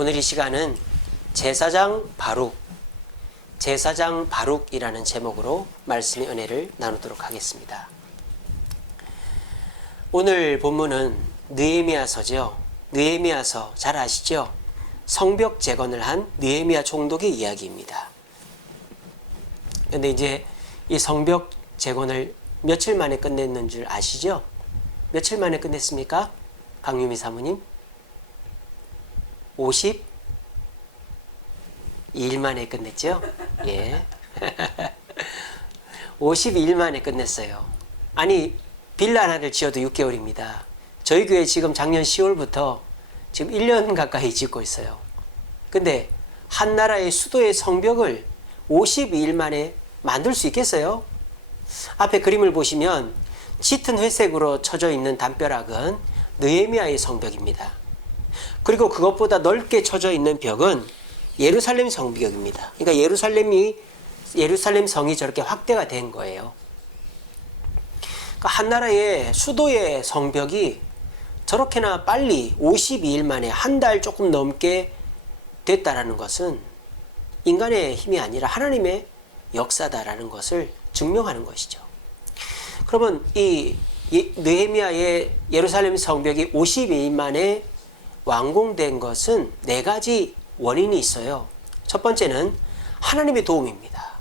오늘 이 시간은 제사장 바룩이라는 제목으로 말씀의 은혜를 나누도록 하겠습니다. 오늘 본문은 느헤미야서죠. 느헤미야서 잘 아시죠? 성벽 재건을 한 느헤미야 총독의 이야기입니다. 그런데 이제 이 성벽 재건을 며칠 만에 끝냈는 줄 아시죠? 며칠 만에 끝냈습니까? 강유미 사모님? 52일 만에 끝냈죠? 예. 52일 만에 끝냈어요. 아니, 빌라 하나를 지어도 6개월입니다. 저희 교회 지금 작년 10월부터 지금 1년 가까이 짓고 있어요. 근데 한 나라의 수도의 성벽을 52일 만에 만들 수 있겠어요? 앞에 그림을 보시면 짙은 회색으로 쳐져 있는 담벼락은 느헤미야의 성벽입니다. 그리고 그것보다 넓게 쳐져 있는 벽은 예루살렘 성벽입니다. 그러니까 예루살렘 성이 저렇게 확대가 된 거예요. 그러니까 한 나라의 수도의 성벽이 저렇게나 빨리 52일 만에 한 달 조금 넘게 됐다라는 것은 인간의 힘이 아니라 하나님의 역사다라는 것을 증명하는 것이죠. 그러면 이 느헤미야의 예루살렘 성벽이 52일 만에 완공된 것은 네 가지 원인이 있어요. 첫 번째는 하나님의 도움입니다.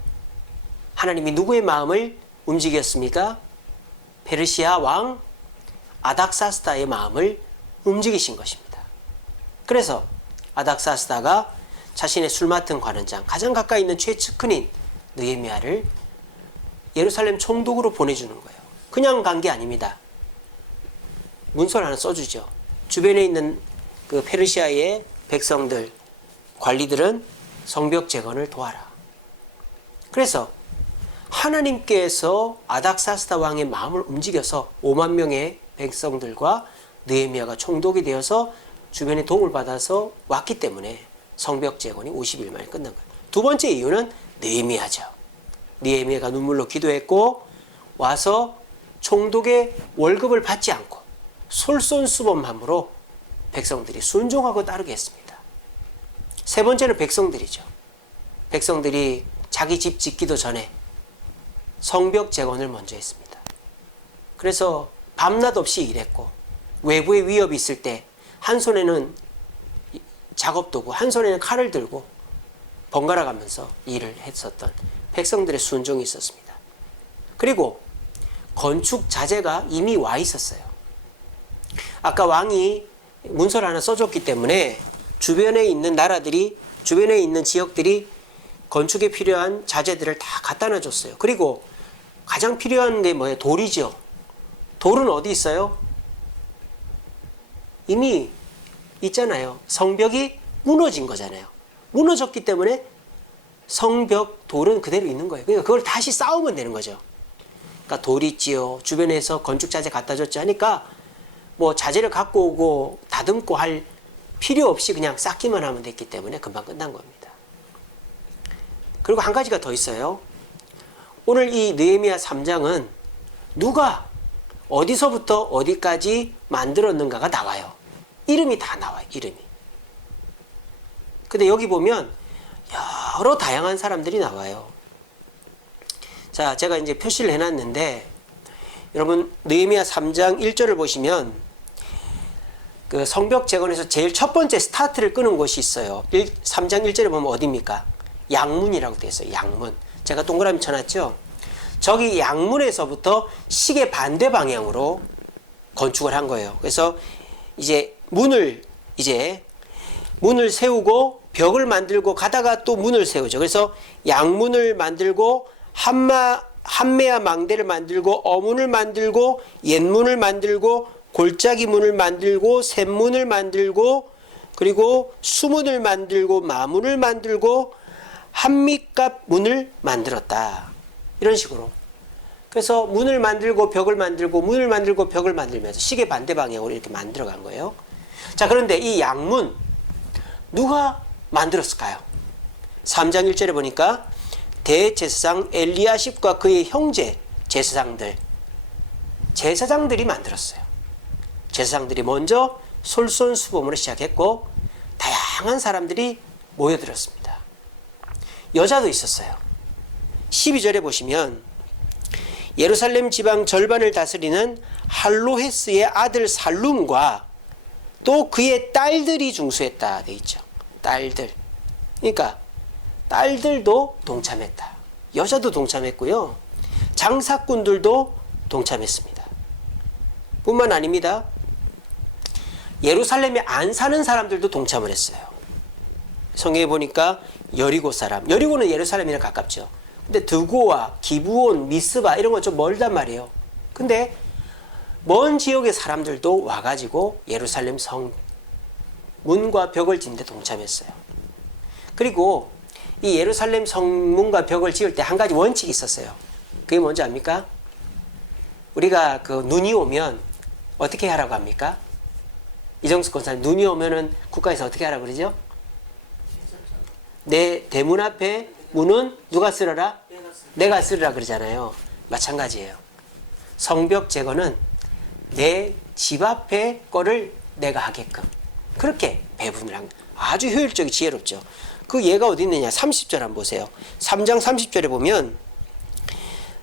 하나님이 누구의 마음을 움직였습니까? 페르시아 왕 아닥사스다의 마음을 움직이신 것입니다. 그래서 아닥사스다가 자신의 술 맡은 관원장, 가장 가까이 있는 최측근인 느헤미야를 예루살렘 총독으로 보내주는 거예요. 그냥 간 게 아닙니다. 문서를 하나 써주죠. 주변에 있는 그 페르시아의 백성들, 관리들은 성벽 재건을 도와라. 그래서 하나님께서 아닥사스다 왕의 마음을 움직여서 5만 명의 백성들과 느헤미야가 총독이 되어서 주변에 도움을 받아서 왔기 때문에 성벽 재건이 50일 만에 끝난 거예요. 두 번째 이유는 느헤미야죠. 느헤미야가 눈물로 기도했고 와서 총독의 월급을 받지 않고 솔선수범함으로 백성들이 순종하고 따르게 했습니다. 세 번째는 백성들이죠. 백성들이 자기 집 짓기도 전에 성벽 재건을 먼저 했습니다. 그래서 밤낮 없이 일했고 외부의 위협이 있을 때 한 손에는 작업도구, 한 손에는 칼을 들고 번갈아 가면서 일을 했었던 백성들의 순종이 있었습니다. 그리고 건축 자재가 이미 와 있었어요. 아까 왕이 문서를 하나 써줬기 때문에 주변에 있는 나라들이, 주변에 있는 지역들이 건축에 필요한 자재들을 다 갖다 놔줬어요. 그리고 가장 필요한 게 뭐예요? 돌이죠. 돌은 어디 있어요? 이미 있잖아요. 성벽이 무너진 거잖아요. 무너졌기 때문에 성벽 돌은 그대로 있는 거예요. 그러니까 그걸 다시 쌓으면 되는 거죠. 그러니까 돌이 있지요. 주변에서 건축 자재 갖다 줬지 하니까 뭐 자재를 갖고 오고 다듬고 할 필요 없이 그냥 쌓기만 하면 됐기 때문에 금방 끝난 겁니다. 그리고 한 가지가 더 있어요. 오늘 이 느헤미야 3장은 누가 어디서부터 어디까지 만들었는가가 나와요. 이름이 다 나와요. 이름이. 근데 여기 보면 여러 다양한 사람들이 나와요. 자, 제가 이제 표시를 해놨는데 여러분 느헤미야 3장 1절을 보시면 그 성벽 재건에서 제일 첫 번째 스타트를 끄는 곳이 있어요. 3장 1절에 보면 어디입니까? 양문이라고 되어 있어요. 양문. 제가 동그라미 쳐놨죠? 저기 양문에서부터 시계 반대 방향으로 건축을 한 거예요. 그래서 이제 문을 세우고 벽을 만들고 가다가 또 문을 세우죠. 그래서 양문을 만들고 한매야 망대를 만들고 어문을 만들고 옛문을 만들고 골짜기 문을 만들고 샘문을 만들고 그리고 수문을 만들고 마문을 만들고 한밑갑 문을 만들었다. 이런 식으로. 그래서 문을 만들고 벽을 만들고 문을 만들고 벽을 만들면서 시계 반대 방향으로 이렇게 만들어 간 거예요. 자, 그런데 이 양문 누가 만들었을까요? 3장 1절에 보니까 대제사장 엘리야십과 그의 형제 제사장들이 만들었어요. 제사장들이 먼저 솔선수범으로 시작했고 다양한 사람들이 모여들었습니다. 여자도 있었어요. 12절에 보시면 예루살렘 지방 절반을 다스리는 할로헤스의 아들 살룸과 또 그의 딸들이 중수했다 돼 있죠. 딸들. 그러니까 딸들도 동참했다. 여자도 동참했고요. 장사꾼들도 동참했습니다. 뿐만 아닙니다. 예루살렘에 안 사는 사람들도 동참을 했어요. 성경에 보니까 여리고 사람. 여리고는 예루살렘이랑 가깝죠. 근데 드고와 기브온, 미스바 이런 건 좀 멀단 말이에요. 근데 먼 지역의 사람들도 와가지고 예루살렘 성 문과 벽을 짓는 데 동참했어요. 그리고 이 예루살렘 성문과 벽을 지을 때 한 가지 원칙이 있었어요. 그게 뭔지 압니까? 우리가 그 눈이 오면 어떻게 하라고 합니까? 이정숙 권사님, 눈이 오면은 국가에서 어떻게 하라고 그러죠? 내 대문 앞에 문은 누가 쓸어라? 내가 쓸으라 그러잖아요. 마찬가지예요. 성벽 제거는 내 집 앞에 거를 내가 하게끔 그렇게 배분을 한 아주 효율적이 지혜롭죠. 그 예가 어디 있느냐? 30절 한번 보세요. 3장 30절에 보면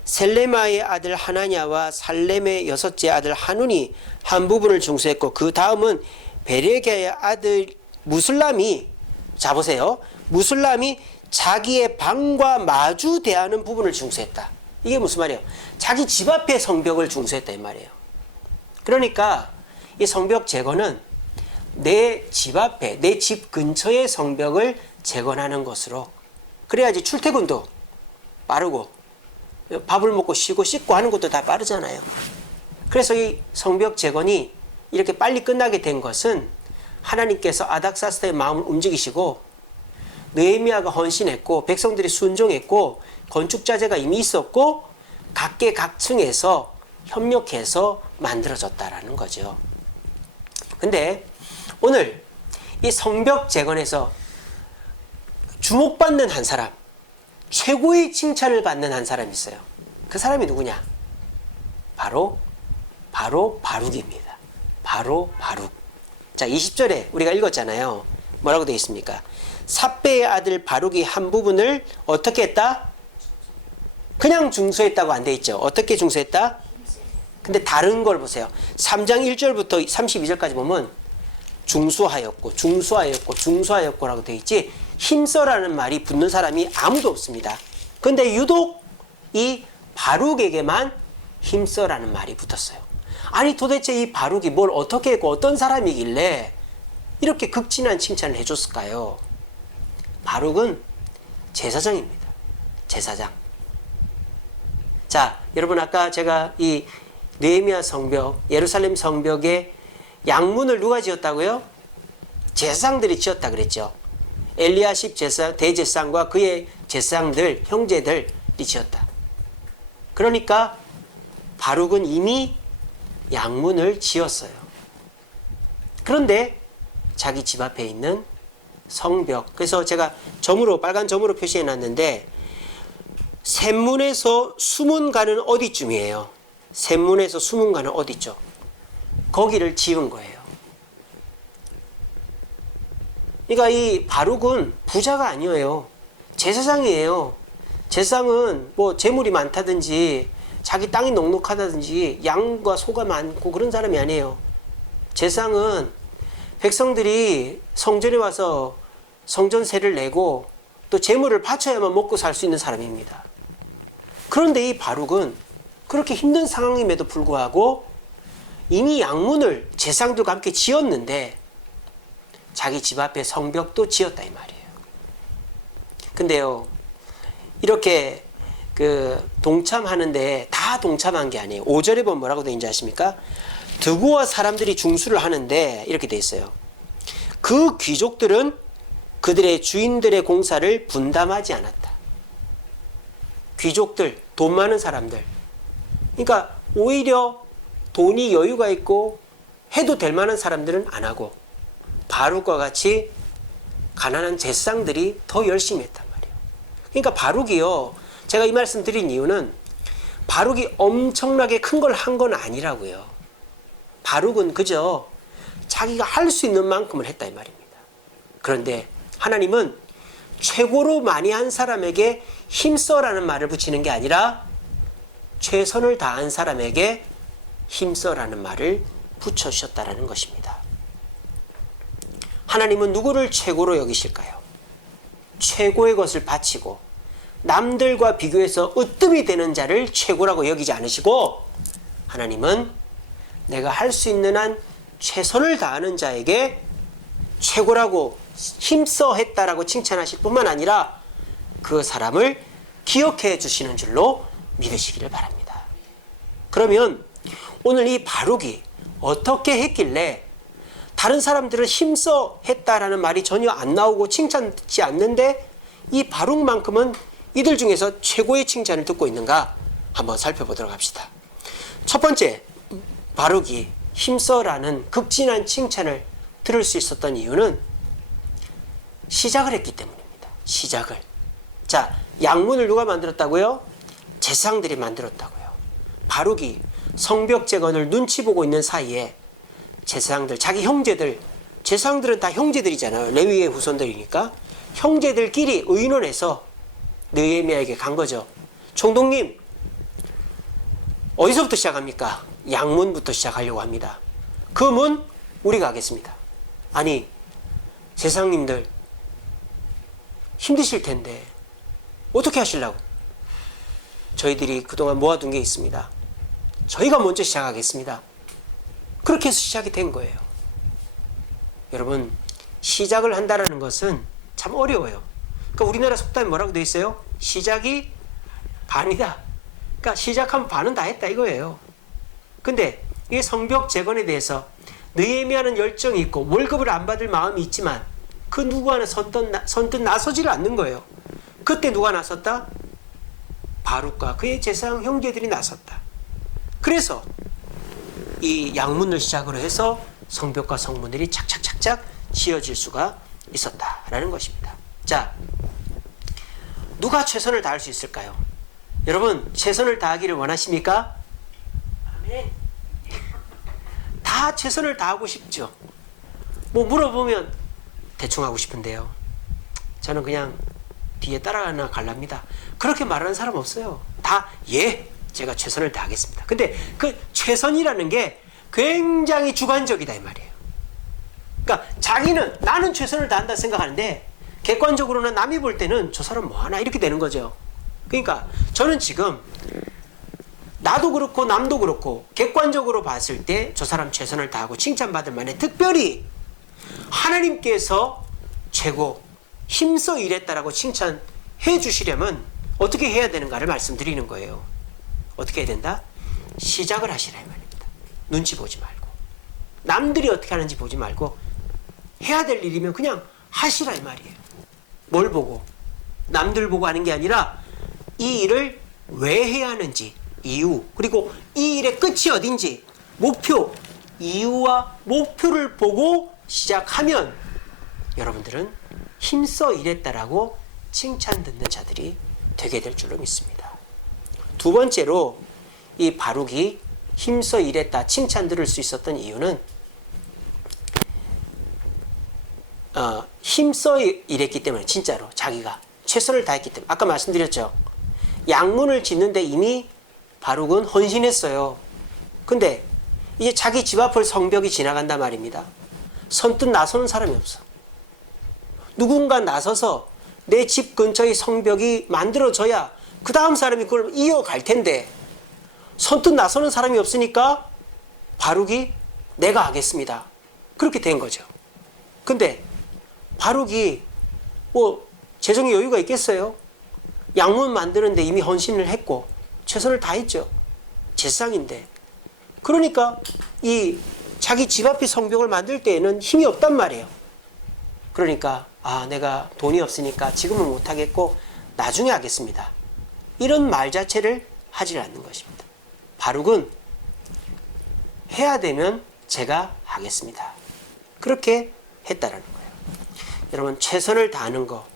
셀레마의 아들 하나냐와 살렘의 여섯째 아들 하눈이 한 부분을 중수했고 그 다음은 베레게의 아들 무슬람이 자 보세요. 무슬람이 자기의 방과 마주 대하는 부분을 중수했다. 이게 무슨 말이에요? 자기 집 앞에 성벽을 중수했다 이 말이에요. 그러니까 이 성벽 제거는 내 집 앞에 내 집 근처의 성벽을 재건하는 것으로 그래야지 출퇴근도 빠르고 밥을 먹고 쉬고 씻고 하는 것도 다 빠르잖아요. 그래서 이 성벽 재건이 이렇게 빨리 끝나게 된 것은 하나님께서 아닥사스다의 마음을 움직이시고 느헤미야가 헌신했고 백성들이 순종했고 건축자재가 이미 있었고 각계각층에서 협력해서 만들어졌다라는 거죠. 근데 오늘 이 성벽 재건에서 주목받는 한 사람, 최고의 칭찬을 받는 한 사람이 있어요. 그 사람이 누구냐? 바로 바룩입니다. 바로 바룩. 자, 20절에 우리가 읽었잖아요. 뭐라고 되어 있습니까? 삽배의 아들 바룩이 한 부분을 어떻게 했다? 그냥 중수했다고 안 되어 있죠. 어떻게 중수했다? 근데 다른 걸 보세요. 3장 1절부터 32절까지 보면 중수하였고라고 되어 있지 힘써라는 말이 붙는 사람이 아무도 없습니다. 근데 유독 이 바룩에게만 힘써라는 말이 붙었어요. 아니 도대체 이 바룩이 뭘 어떻게 했고 어떤 사람이길래 이렇게 극진한 칭찬을 해줬을까요? 바룩은 제사장입니다. 제사장. 자, 여러분 아까 제가 이 느헤미야 성벽, 예루살렘 성벽의 양문을 누가 지었다고요? 제사장들이 지었다 그랬죠. 엘리야십 대제사장과 그의 제사장들, 형제들이 지었다. 그러니까 바룩은 이미 양문을 지었어요. 그런데 자기 집 앞에 있는 성벽, 그래서 제가 점으로 빨간 점으로 표시해 놨는데 샘문에서 수문가는 어디쯤이에요? 샘문에서 수문가는 어디죠? 거기를 지은 거예요. 그러니까 이 바룩은 부자가 아니에요. 제사장이에요. 제사장은 뭐 재물이 많다든지 자기 땅이 넉넉하다든지 양과 소가 많고 그런 사람이 아니에요. 제사장은 백성들이 성전에 와서 성전세를 내고 또 재물을 바쳐야만 먹고 살 수 있는 사람입니다. 그런데 이 바룩은 그렇게 힘든 상황임에도 불구하고 이미 양문을 제사장들과 함께 지었는데 자기 집 앞에 성벽도 지었다 이 말이에요. 근데요, 이렇게 동참하는데 다 동참한 게 아니에요. 5절에 보면 뭐라고 되어 있는지 아십니까? 드고와 사람들이 중수를 하는데 이렇게 되어 있어요. 그 귀족들은 그들의 주인들의 공사를 분담하지 않았다. 귀족들, 돈 많은 사람들. 그러니까 오히려 돈이 여유가 있고 해도 될 만한 사람들은 안 하고 바룩과 같이 가난한 제사장들이 더 열심히 했단 말이에요. 그러니까 바룩이요, 제가 이 말씀 드린 이유는 바룩이 엄청나게 큰 걸 한 건 아니라고요. 바룩은 그저 자기가 할 수 있는 만큼을 했다 이 말입니다. 그런데 하나님은 최고로 많이 한 사람에게 힘써라는 말을 붙이는 게 아니라 최선을 다한 사람에게 힘써라는 말을 붙여주셨다는 것입니다. 하나님은 누구를 최고로 여기실까요? 최고의 것을 바치고 남들과 비교해서 으뜸이 되는 자를 최고라고 여기지 않으시고, 하나님은 내가 할 수 있는 한 최선을 다하는 자에게 최고라고 힘써 했다라고 칭찬하실 뿐만 아니라 그 사람을 기억해 주시는 줄로 믿으시기를 바랍니다. 그러면 오늘 이 바룩이 어떻게 했길래 다른 사람들은 힘써 했다라는 말이 전혀 안 나오고 칭찬받지 않는데 이 바룩만큼은 이들 중에서 최고의 칭찬을 듣고 있는가 한번 살펴보도록 합시다. 첫 번째, 바룩이 힘써라는 극진한 칭찬을 들을 수 있었던 이유는 시작을 했기 때문입니다. 시작을. 자, 양문을 누가 만들었다고요? 제사장들이 만들었다고요. 바룩이 성벽 재건을 눈치 보고 있는 사이에 제사장들, 자기 형제들, 제사장들은 다 형제들이잖아요. 레위의 후손들이니까 형제들끼리 의논해서 느헤미야에게 간 거죠. 총독님, 어디서부터 시작합니까? 양문부터 시작하려고 합니다. 그 문 우리가 하겠습니다. 아니, 제사장님들 힘드실 텐데 어떻게 하시려고? 저희들이 그동안 모아둔 게 있습니다. 저희가 먼저 시작하겠습니다. 그렇게 해서 시작이 된 거예요. 여러분, 시작을 한다는 것은 참 어려워요. 그러니까 우리나라 속담에 뭐라고 되어 있어요? 시작이 반이다. 그러니까 시작하면 반은 다 했다 이거예요. 근데 이 성벽 재건에 대해서 느헤미야는 열정이 있고 월급을 안 받을 마음이 있지만 그 누구 하나 선뜻 나서지를 않는 거예요. 그때 누가 나섰다? 바룩과 그의 제사장 형제들이 나섰다. 그래서 이 양문을 시작으로 해서 성벽과 성문들이 착착착착 지어질 수가 있었다라는 것입니다. 자, 누가 최선을 다할 수 있을까요? 여러분, 최선을 다하기를 원하십니까? 아멘. 다 최선을 다하고 싶죠. 뭐 물어보면 대충 하고 싶은데요. 저는 그냥 뒤에 따라가나 갈랍니다. 그렇게 말하는 사람 없어요. 다 예, 제가 최선을 다하겠습니다. 근데 그 최선이라는 게 굉장히 주관적이다 이 말이에요. 그러니까 자기는 나는 최선을 다한다 생각하는데 객관적으로는 남이 볼 때는 저 사람 뭐하나 이렇게 되는 거죠. 그러니까 저는 지금 나도 그렇고 남도 그렇고 객관적으로 봤을 때 저 사람 최선을 다하고 칭찬받을 만해. 특별히 하나님께서 최고 힘써 일했다라고 칭찬해 주시려면 어떻게 해야 되는가를 말씀드리는 거예요. 어떻게 해야 된다? 시작을 하시라 이 말입니다. 눈치 보지 말고 남들이 어떻게 하는지 보지 말고 해야 될 일이면 그냥 하시라 이 말이에요. 뭘 보고? 남들 보고 하는 게 아니라 이 일을 왜 해야 하는지 이유, 그리고 이 일의 끝이 어딘지 목표, 이유와 목표를 보고 시작하면 여러분들은 힘써 일했다라고 칭찬 듣는 자들이 되게 될 줄로 믿습니다. 두 번째로 이 바룩이 힘써 일했다 칭찬 들을 수 있었던 이유는 힘써 일했기 때문에, 진짜로 자기가 최선을 다했기 때문에. 아까 말씀드렸죠. 양문을 짓는데 이미 바룩은 헌신했어요. 근데 이제 자기 집 앞을 성벽이 지나간단 말입니다. 선뜻 나서는 사람이 없어. 누군가 나서서 내 집 근처의 성벽이 만들어져야 그 다음 사람이 그걸 이어갈 텐데 선뜻 나서는 사람이 없으니까 바룩이 내가 하겠습니다. 그렇게 된 거죠. 근데 바룩이 뭐 재정의 여유가 있겠어요? 양문 만드는데 이미 헌신을 했고 최선을 다했죠. 제사장인데. 그러니까 이 자기 집 앞의 성벽을 만들 때에는 힘이 없단 말이에요. 그러니까 내가 돈이 없으니까 지금은 못하겠고 나중에 하겠습니다. 이런 말 자체를 하지 않는 것입니다. 바룩은 해야 되면 제가 하겠습니다. 그렇게 했다라는 거예요. 여러분, 최선을 다하는 거,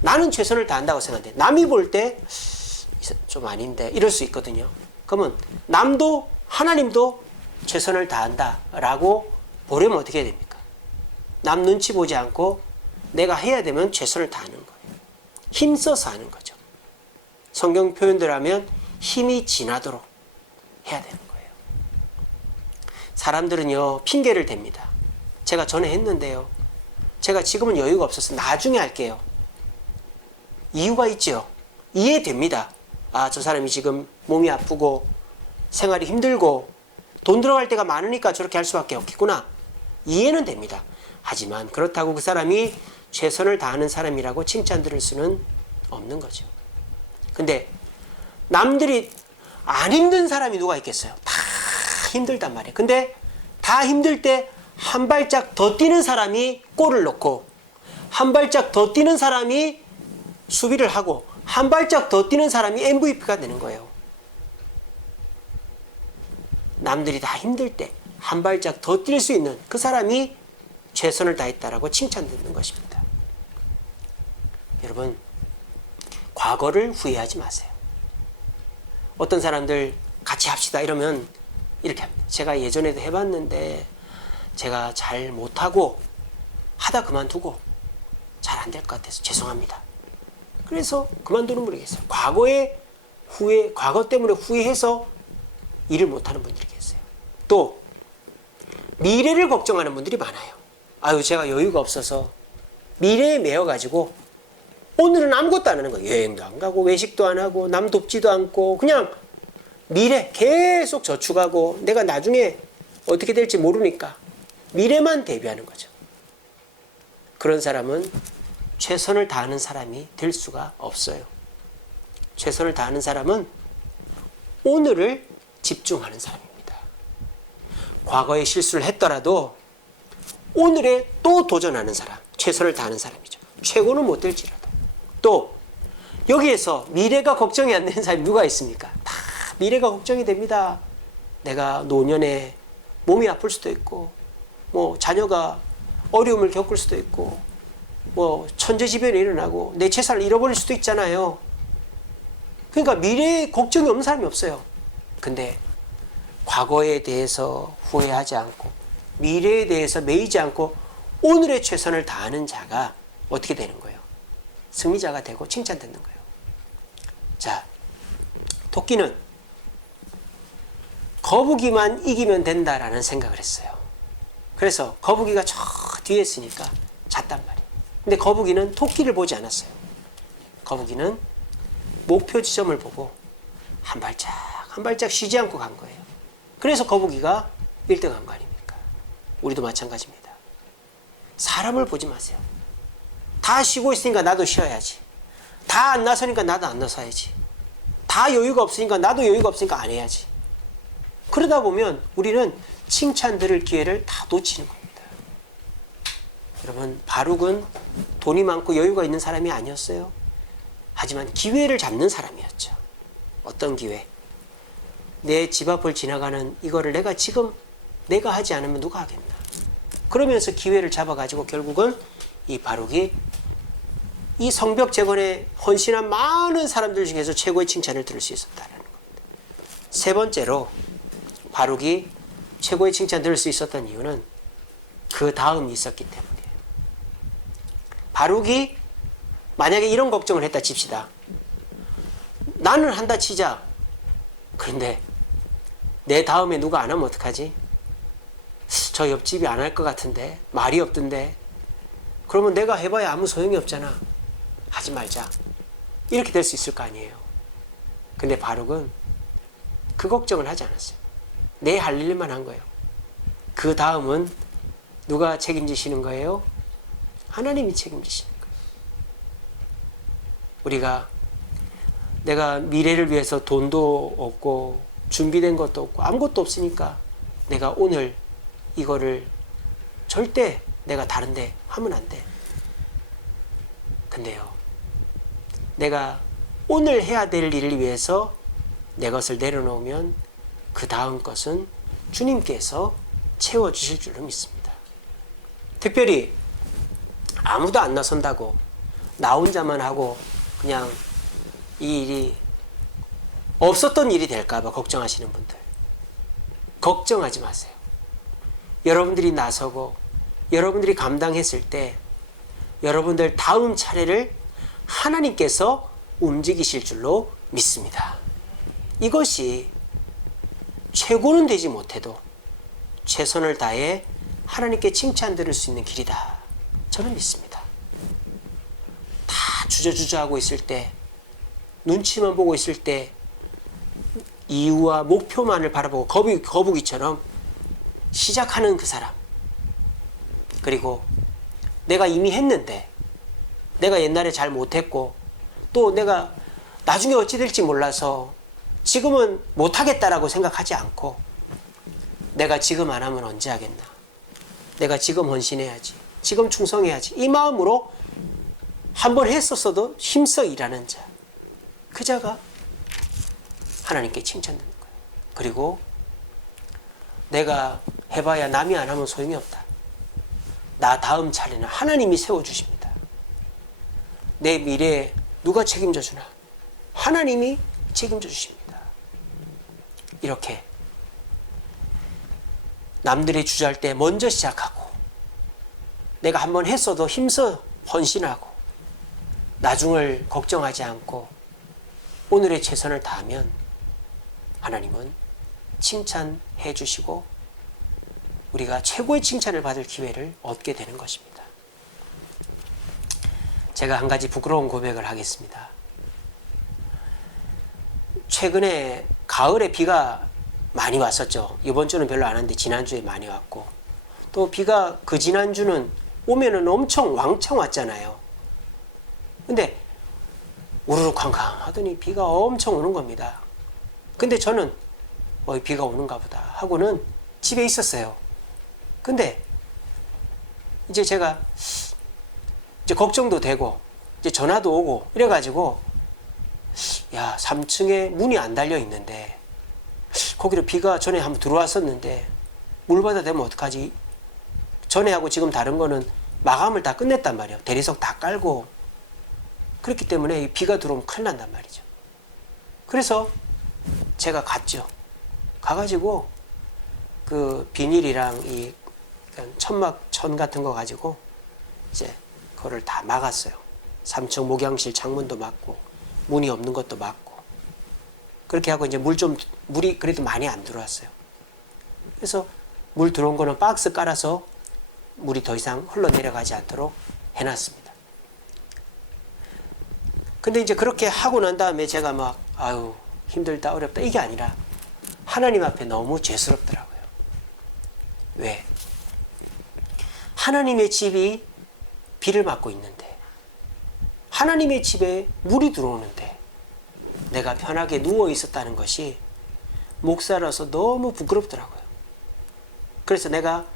나는 최선을 다한다고 생각하는데 남이 볼 때 좀 아닌데 이럴 수 있거든요. 그러면 남도 하나님도 최선을 다한다라고 보려면 어떻게 해야 됩니까? 남 눈치 보지 않고 내가 해야 되면 최선을 다하는 거예요. 힘써서 하는 거죠. 성경 표현대로 하면 힘이 지나도록 해야 되는 거예요. 사람들은요, 핑계를 댑니다. 제가 전에 했는데요. 제가 지금은 여유가 없어서 나중에 할게요. 이유가 있죠. 이해됩니다. 아, 저 사람이 지금 몸이 아프고 생활이 힘들고 돈 들어갈 때가 많으니까 저렇게 할 수밖에 없겠구나. 이해는 됩니다. 하지만 그렇다고 그 사람이 최선을 다하는 사람이라고 칭찬 들을 수는 없는 거죠. 근데 남들이 안 힘든 사람이 누가 있겠어요? 다 힘들단 말이에요. 근데 다 힘들 때 한 발짝 더 뛰는 사람이 골을 넣고 한 발짝 더 뛰는 사람이 수비를 하고 한 발짝 더 뛰는 사람이 MVP가 되는 거예요. 남들이 다 힘들 때 한 발짝 더 뛸 수 있는 그 사람이 최선을 다했다라고 칭찬받는 것입니다. 여러분, 과거를 후회하지 마세요. 어떤 사람들 같이 합시다 이러면 이렇게 합니다. 제가 예전에도 해봤는데 제가 잘 못하고 하다 그만두고 잘 안 될 것 같아서 죄송합니다. 그래서 그만두는 분이 계세요. 과거 때문에 후회해서 일을 못하는 분들이 계세요. 또 미래를 걱정하는 분들이 많아요. 아유, 제가 여유가 없어서 미래에 매여가지고 오늘은 아무것도 안 하는 거예요. 여행도 안 가고 외식도 안 하고 남 돕지도 않고 그냥 미래 계속 저축하고 내가 나중에 어떻게 될지 모르니까 미래만 대비하는 거죠. 그런 사람은 최선을 다하는 사람이 될 수가 없어요. 최선을 다하는 사람은 오늘을 집중하는 사람입니다. 과거에 실수를 했더라도 오늘에 또 도전하는 사람, 최선을 다하는 사람이죠. 최고는 못 될지라도. 또 여기에서 미래가 걱정이 안 되는 사람이 누가 있습니까? 다 미래가 걱정이 됩니다. 내가 노년에 몸이 아플 수도 있고 뭐 자녀가 어려움을 겪을 수도 있고 뭐 천재지변이 일어나고 내 재산을 잃어버릴 수도 있잖아요. 그러니까 미래에 걱정이 없는 사람이 없어요. 근데 과거에 대해서 후회하지 않고 미래에 대해서 매이지 않고 오늘의 최선을 다하는 자가 어떻게 되는 거예요? 승리자가 되고 칭찬받는 거예요. 자, 토끼는 거북이만 이기면 된다라는 생각을 했어요. 그래서 거북이가 저 뒤에 있으니까 잤단 말이에요. 근데 거북이는 토끼를 보지 않았어요. 거북이는 목표 지점을 보고 한 발짝 한 발짝 쉬지 않고 간 거예요. 그래서 거북이가 1등 한 거 아닙니까? 우리도 마찬가지입니다. 사람을 보지 마세요. 다 쉬고 있으니까 나도 쉬어야지. 다 안 나서니까 나도 안 나서야지. 다 여유가 없으니까 나도 여유가 없으니까 안 해야지. 그러다 보면 우리는 칭찬 들을 기회를 다 놓치는 겁니다. 여러분, 바룩은 돈이 많고 여유가 있는 사람이 아니었어요. 하지만 기회를 잡는 사람이었죠. 어떤 기회? 내 집 앞을 지나가는 이거를 내가 하지 않으면 누가 하겠나? 그러면서 기회를 잡아가지고 결국은 이 바룩이 이 성벽 재건에 헌신한 많은 사람들 중에서 최고의 칭찬을 들을 수 있었다는 겁니다. 세 번째로 바룩이 최고의 칭찬을 들을 수 있었던 이유는 그 다음이 있었기 때문이에요. 바룩이 만약에 이런 걱정을 했다 칩시다. 나는 한다 치자. 그런데 내 다음에 누가 안 하면 어떡하지? 저 옆집이 안 할 것 같은데 말이 없던데 그러면 내가 해봐야 아무 소용이 없잖아. 하지 말자. 이렇게 될 수 있을 거 아니에요. 근데 바룩은 그 걱정을 하지 않았어요. 내 할 일만 한 거예요. 그 다음은 누가 책임지시는 거예요? 하나님이 책임지시는 거예요. 우리가 내가 미래를 위해서 돈도 없고 준비된 것도 없고 아무것도 없으니까 내가 오늘 이거를 절대 내가 다른데 하면 안 돼. 근데요, 내가 오늘 해야 될 일을 위해서 내 것을 내려놓으면 그 다음 것은 주님께서 채워주실 줄로 믿습니다. 특별히 아무도 안 나선다고 나 혼자만 하고 그냥 이 일이 없었던 일이 될까봐 걱정하시는 분들, 걱정하지 마세요. 여러분들이 나서고 여러분들이 감당했을 때 여러분들 다음 차례를 하나님께서 움직이실 줄로 믿습니다. 이것이 최고는 되지 못해도 최선을 다해 하나님께 칭찬 들을 수 있는 길이다. 저는 믿습니다. 다 주저주저하고 있을 때, 눈치만 보고 있을 때, 이유와 목표만을 바라보고 거북이처럼 시작하는 그 사람, 그리고 내가 이미 했는데 내가 옛날에 잘 못했고 또 내가 나중에 어찌 될지 몰라서 지금은 못하겠다라고 생각하지 않고 내가 지금 안 하면 언제 하겠나, 내가 지금 헌신해야지, 지금 충성해야지, 이 마음으로 한번 했었어도 힘써 일하는 자, 그 자가 하나님께 칭찬받는 거예요. 그리고 내가 해봐야 남이 안 하면 소용이 없다. 나 다음 차례는 하나님이 세워주십니다. 내 미래에 누가 책임져 주나? 하나님이 책임져 주십니다. 이렇게 남들이 주저할 때 먼저 시작하고 내가 한번 했어도 힘써 헌신하고 나중을 걱정하지 않고 오늘의 최선을 다하면 하나님은 칭찬해 주시고 우리가 최고의 칭찬을 받을 기회를 얻게 되는 것입니다. 제가 한 가지 부끄러운 고백을 하겠습니다. 최근에 가을에 비가 많이 왔었죠. 이번 주는 별로 안 왔는데 지난주에 많이 왔고, 또 비가 그 지난주는 오면은 엄청 왕창 왔잖아요. 근데 우르르 쾅쾅 하더니 비가 엄청 오는 겁니다. 근데 저는 비가 오는가 보다 하고는 집에 있었어요. 근데 이제 제가 이제 걱정도 되고 이제 전화도 오고 이래가지고, 야, 3층에 문이 안 달려 있는데 거기로 비가 전에 한번 들어왔었는데 물바다 되면 어떡하지? 전에하고 지금 다른 거는 마감을 다 끝냈단 말이에요. 대리석 다 깔고. 그렇기 때문에 비가 들어오면 큰일 난단 말이죠. 그래서 제가 갔죠. 가가지고 그 비닐이랑 이 천막 같은 거 가지고 이제 그거를 다 막았어요. 3층 목양실 창문도 막고 문이 없는 것도 막고, 그렇게 하고 이제 물이 그래도 많이 안 들어왔어요. 그래서 물 들어온 거는 박스 깔아서 물이 더 이상 흘러내려가지 않도록 해놨습니다. 근데 이제 그렇게 하고 난 다음에 제가 막 아유 힘들다 어렵다 이게 아니라 하나님 앞에 너무 죄스럽더라고요. 왜? 하나님의 집이 비를 맞고 있는데, 하나님의 집에 물이 들어오는데 내가 편하게 누워 있었다는 것이 목사라서 너무 부끄럽더라고요. 그래서 내가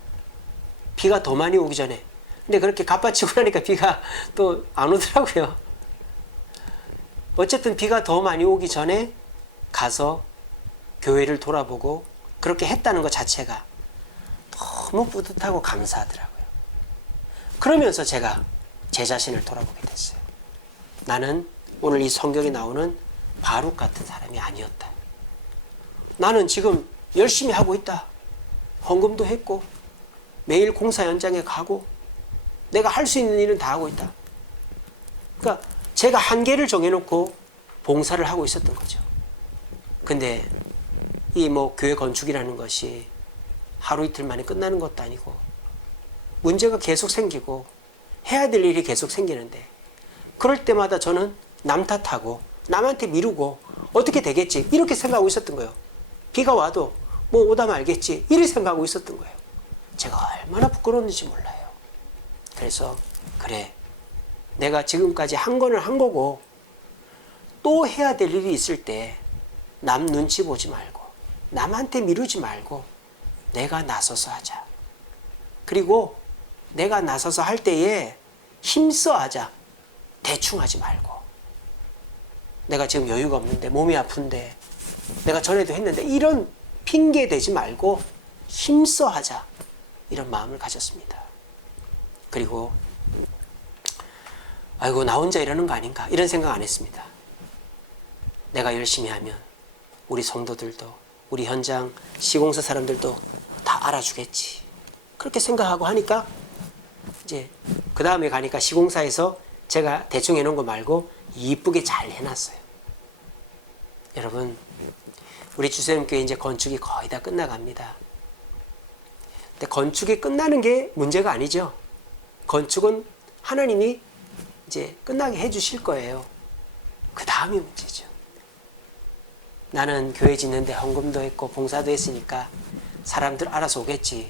비가 더 많이 오기 전에, 근데 그렇게 갑바치고 나니까 비가 또 안 오더라고요. 어쨌든 비가 더 많이 오기 전에 가서 교회를 돌아보고 그렇게 했다는 것 자체가 너무 뿌듯하고 감사하더라고요. 그러면서 제가 제 자신을 돌아보게 됐어요. 나는 오늘 이 성경에 나오는 바룩 같은 사람이 아니었다. 나는 지금 열심히 하고 있다. 헌금도 했고 매일 공사 현장에 가고 내가 할 수 있는 일은 다 하고 있다. 그러니까 제가 한계를 정해놓고 봉사를 하고 있었던 거죠. 근데 이 교회 건축이라는 것이 하루 이틀 만에 끝나는 것도 아니고 문제가 계속 생기고 해야 될 일이 계속 생기는데, 그럴 때마다 저는 남 탓하고 남한테 미루고 어떻게 되겠지 이렇게 생각하고 있었던 거예요. 비가 와도 오다 말겠지 이렇게 생각하고 있었던 거예요. 제가 얼마나 부끄러웠는지 몰라요. 그래서 그래, 내가 지금까지 한 거는 한 거고 또 해야 될 일이 있을 때 남 눈치 보지 말고 남한테 미루지 말고 내가 나서서 하자. 그리고 내가 나서서 할 때에 힘써 하자. 대충 하지 말고, 내가 지금 여유가 없는데 몸이 아픈데 내가 전에도 했는데 이런 핑계 대지 말고 힘써 하자, 이런 마음을 가졌습니다. 그리고 아이고 나 혼자 이러는 거 아닌가 이런 생각 안 했습니다. 내가 열심히 하면 우리 성도들도 우리 현장 시공사 사람들도 다 알아주겠지, 그렇게 생각하고 하니까 이제 그 다음에 가니까 시공사에서 제가 대충 해놓은 거 말고 이쁘게 잘 해놨어요. 여러분, 우리 주세님교회 이제 건축이 거의 다 끝나갑니다. 근데 건축이 끝나는 게 문제가 아니죠. 건축은 하나님이 이제 끝나게 해주실 거예요. 그 다음이 문제죠. 나는 교회 짓는데 헌금도 했고 봉사도 했으니까 사람들 알아서 오겠지.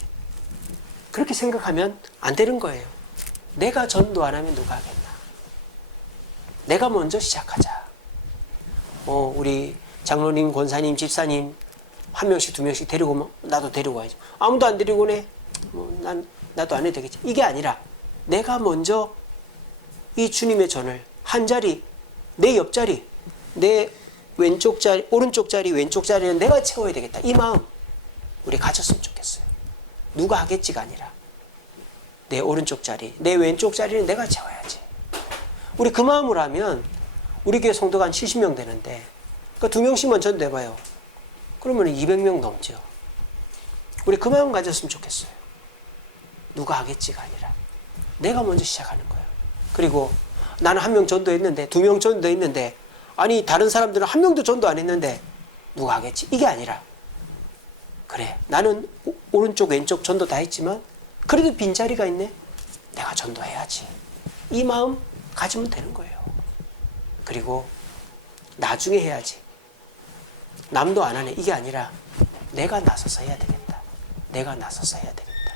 그렇게 생각하면 안 되는 거예요. 내가 전도 안 하면 누가 하겠나. 내가 먼저 시작하자. 우리 장로님, 권사님, 집사님 한 명씩 두 명씩 데리고 오면 나도 데리고 와야지. 아무도 안 데리고 오네. 나도 안 해도 되겠지. 이게 아니라 내가 먼저 이 주님의 전을 한 자리, 내 옆자리, 내 왼쪽 자리, 오른쪽 자리, 왼쪽 자리는 내가 채워야 되겠다. 이 마음 우리 가졌으면 좋겠어요. 누가 하겠지가 아니라 내 오른쪽 자리, 내 왼쪽 자리는 내가 채워야지. 우리 그 마음으로 하면 우리 교회 성도가 한 70명 되는데 그 2명씩만 전도해봐요. 그러면 200명 넘죠. 우리 그 마음 가졌으면 좋겠어요. 누가 하겠지가 아니라 내가 먼저 시작하는 거예요. 그리고 나는 1명 전도했는데 2명 전도했는데 아니 다른 사람들은 1명도 전도 안 했는데 누가 하겠지? 이게 아니라 그래 나는 오른쪽 왼쪽 전도 다 했지만 그래도 빈자리가 있네. 내가 전도해야지. 이 마음 가지면 되는 거예요. 그리고 나중에 해야지. 남도 안 하네. 이게 아니라 내가 나서서 해야 되겠다. 내가 나서서 해야 되겠다.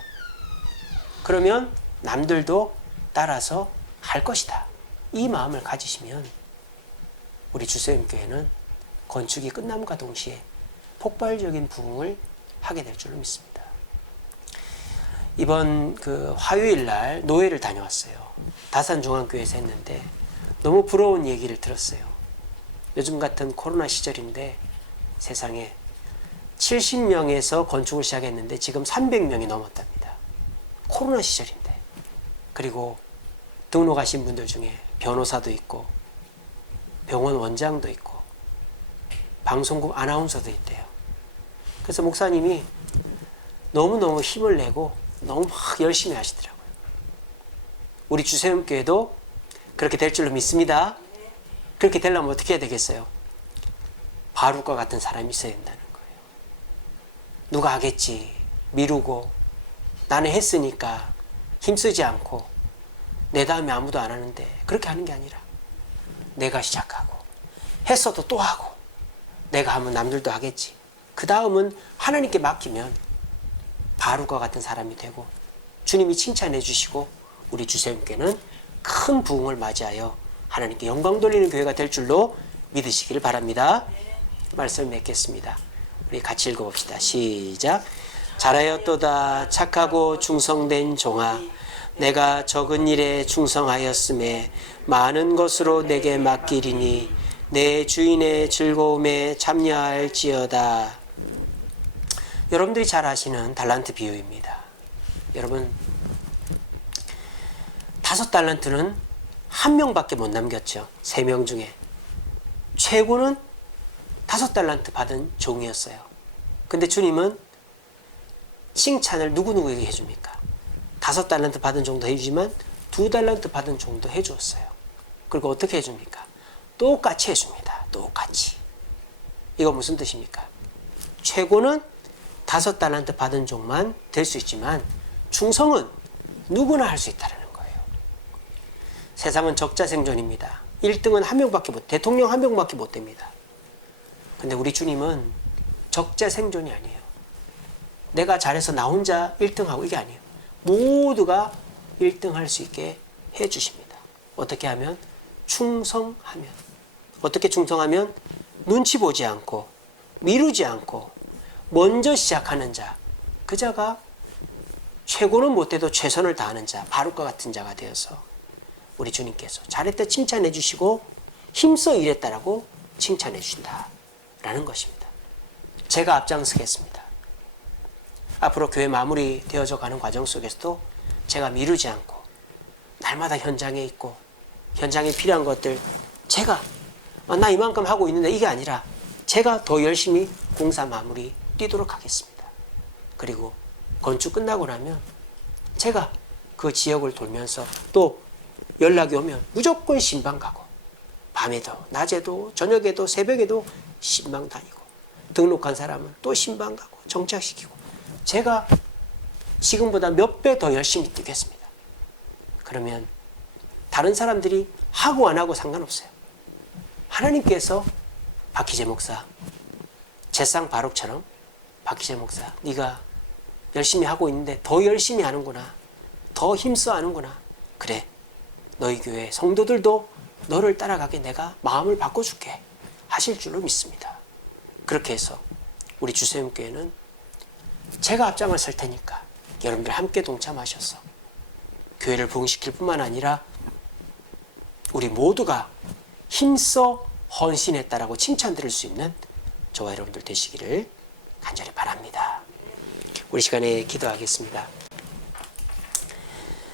그러면 남들도 따라서 할 것이다. 이 마음을 가지시면 우리 주세임교회는 건축이 끝남과 동시에 폭발적인 부흥을 하게 될 줄로 믿습니다. 이번 화요일 날 노회를 다녀왔어요. 다산중앙교회에서 했는데 너무 부러운 얘기를 들었어요. 요즘 같은 코로나 시절인데 세상에 70명에서 건축을 시작했는데 지금 300명이 넘었답니다. 코로나 시절인데. 그리고 등록하신 분들 중에 변호사도 있고 병원 원장도 있고 방송국 아나운서도 있대요. 그래서 목사님이 너무너무 힘을 내고 너무 막 열심히 하시더라고요. 우리 주세음교회도 그렇게 될 줄로 믿습니다. 그렇게 되려면 어떻게 해야 되겠어요? 바룩과 같은 사람이 있어야 된다는 거예요. 누가 하겠지 미루고 나는 했으니까 힘쓰지 않고 내 다음에 아무도 안 하는데 그렇게 하는 게 아니라 내가 시작하고 했어도 또 하고 내가 하면 남들도 하겠지. 그 다음은 하나님께 맡기면 바룩과 같은 사람이 되고 주님이 칭찬해 주시고 우리 주세음교회는 큰 부흥을 맞이하여 하나님께 영광 돌리는 교회가 될 줄로 믿으시기를 바랍니다. 말씀을 맺겠습니다. 우리 같이 읽어봅시다. 시작. 잘하였도다 착하고 충성된 종아 내가 적은 일에 충성하였음에 많은 것으로 내게 맡기리니 내 주인의 즐거움에 참여할지어다. 여러분들이 잘 아시는 달란트 비유입니다. 여러분 5달란트는 1명밖에 못 남겼죠. 3명 중에 최고는 5달란트 받은 종이었어요. 근데 주님은 칭찬을 누구누구에게 해줍니까? 5달란트 받은 종도 해주지만 2달란트 받은 종도 해주었어요. 그리고 어떻게 해줍니까? 똑같이 해줍니다. 똑같이. 이거 무슨 뜻입니까? 최고는 5달란트 받은 종만 될 수 있지만 충성은 누구나 할 수 있다는 거예요. 세상은 적자생존입니다. 1등은 1명밖에 못, 대통령 1명밖에 못 됩니다. 근데 우리 주님은 적자생존이 아니에요. 내가 잘해서 나 혼자 1등하고 이게 아니에요. 모두가 1등 할 수 있게 해주십니다. 어떻게 하면? 충성하면. 어떻게 충성하면? 눈치 보지 않고 미루지 않고 먼저 시작하는 자, 그 자가 최고는 못해도 최선을 다하는 자, 바룩과 같은 자가 되어서 우리 주님께서 잘했다 칭찬해 주시고 힘써 일했다라고 칭찬해 주신다라는 것입니다. 제가 앞장서겠습니다. 앞으로 교회 마무리 되어져 가는 과정 속에서도 제가 미루지 않고 날마다 현장에 있고 현장에 필요한 것들 제가 나 이만큼 하고 있는데 이게 아니라 제가 더 열심히 공사 마무리 뛰도록 하겠습니다. 그리고 건축 끝나고 나면 제가 그 지역을 돌면서 또 연락이 오면 무조건 신방 가고 밤에도 낮에도 저녁에도 새벽에도 신방 다니고 등록한 사람은 또 신방 가고 정착시키고 제가 지금보다 몇 배 더 열심히 뛰겠습니다. 그러면 다른 사람들이 하고 안 하고 상관없어요. 하나님께서 박희재 목사, 제상 바룩처럼 박희재 목사, 네가 열심히 하고 있는데 더 열심히 하는구나. 더 힘써 하는구나. 그래. 너희 교회 성도들도 너를 따라가게 내가 마음을 바꿔줄게. 하실 줄로 믿습니다. 그렇게 해서 우리 주세움교회는 제가 앞장을 설 테니까 여러분들 함께 동참하셔서 교회를 부흥시킬 뿐만 아니라 우리 모두가 힘써 헌신했다라고 칭찬 드릴 수 있는 저와 여러분들 되시기를 간절히 바랍니다. 우리 시간에 기도하겠습니다.